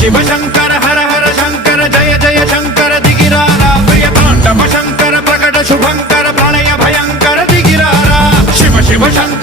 शिव शंकर हर हर शंकर जय जय शंकर दिगिरारा प्रिय तांडव शंकर प्रकट शुभंकर प्रणय भयंकर दिगिरारा शिव शिव शंकर